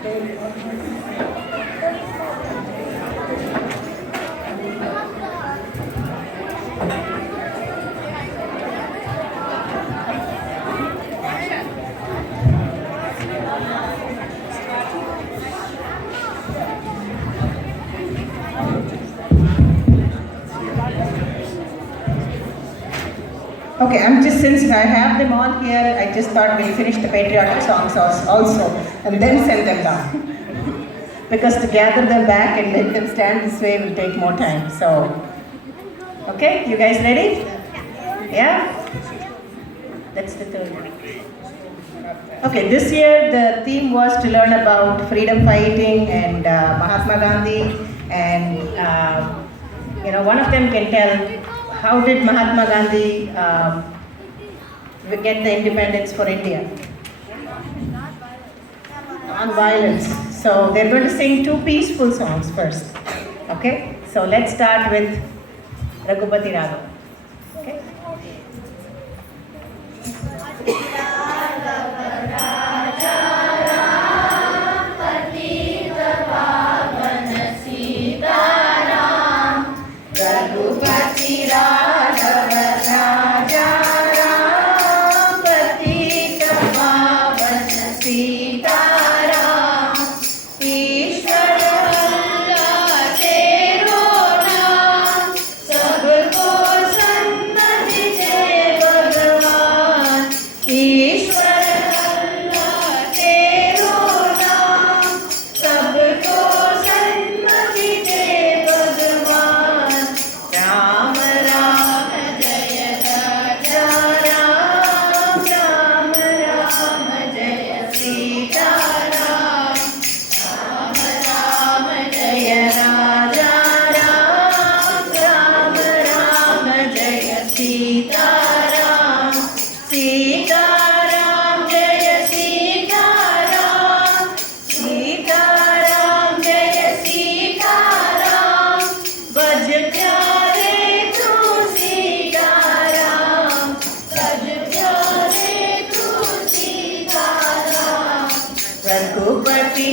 Okay, since I have them all here, I just thought we'll finish the patriotic songs also and then send them down. Because to gather them back and let them stand this way will take more time. So, okay, you guys ready? Yeah? That's the third one. Okay, this year the theme was to learn about freedom fighting and Mahatma Gandhi, and one of them can tell how did Mahatma Gandhi get the independence for India? Non-violence. So they're going to sing two peaceful songs first. Okay? So let's start with Raghupati Raghav. Okay? Ragupati